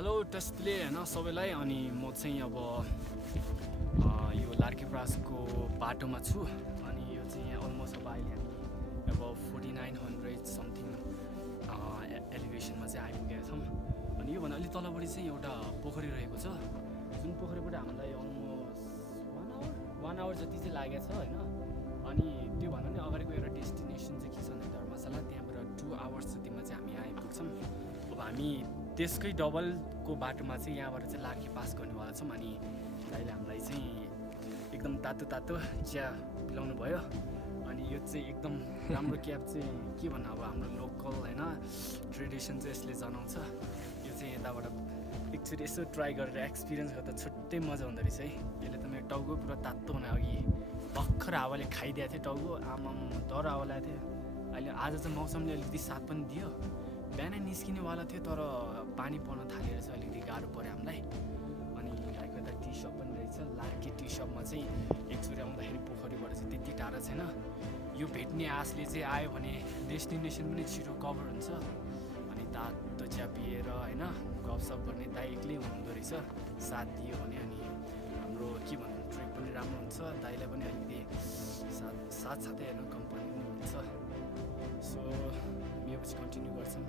Hello टेस्टले हैन सबैलाई अनि म चाहिँ अब यो लार्केप्रासको बाटोमा छु अनि यो चाहिँ अलमोस्ट अब अहिले हामी अब 4900 समथिङ एलिभेसनमा चाहिँ आइपुगेका छौँ। अनि योभन्दा अलिक तलपट्टि चाहिँ एउटा पोखरी रहेको छ, जुन पोखरीबाट हामीलाई अलमोस्ट 1 आवर जति चाहिँ लागेको छ होइन। अनि त्योभन्दा पनि अगाडिको एउटा डेस्टिनेसन चाहिँ के छ भने धर्मशाला, त्यहाँबाट 2 आवर्स जतिमा चाहिँ हामी आइपुग्छौँ। अब हामी त्यसकै डबलको बाटोमा चाहिँ यहाँबाट चाहिँ लार्केपास गर्नेवाला छौँ। अनि अहिले हामीलाई चाहिँ एकदम तातो तातो चिया पिलाउनु भयो। अनि यो चाहिँ एकदम राम्रो क्याब चाहिँ के भन्नु, अब हाम्रो लोकल होइन ट्रेडिसन चाहिँ यसले जनाउँछ। यो चाहिँ यताबाट एकचोटि यसो ट्राई गरेर एक्सपिरियन्स गर्दा छुट्टै मजा हुँदो रहेछ है। यसले त मेरो टाउको पुरा तातो हुने, अघि भर्खर हावाले खाइदिएको थियो टाउको, आमाम डर हावा लागेको थियो। अहिले आज चाहिँ मौसमले अलिकति साथ पनि दियो, बिहानै निस्किनेवाला थियो तर पानी पर्न थालेर चाहिँ अलिकति गाह्रो पऱ्यो हामीलाई। अनि लाइक यता टी सप पनि रहेछ, लार्के टी सपमा चाहिँ एकचोटि आउँदाखेरि पोखरीबाट चाहिँ त्यति टाढा छैन। यो भेट्ने आशले चाहिँ आयो भने डेस्टिनेसन पनि छिटो कभर हुन्छ। अनि तातो चिया पिएर होइन गफसफ गर्ने दाइ एक्लै हुनुहुँदो रहेछ, साथ दियो भने अनि हाम्रो के भन्नु ट्रिप पनि राम्रो हुन्छ, दाइलाई पनि अलिकति साथसाथै हेर्नु कम्पनी पनि हुन्छ। सो हामी पछि कन्टिन्यू गर्छौँ।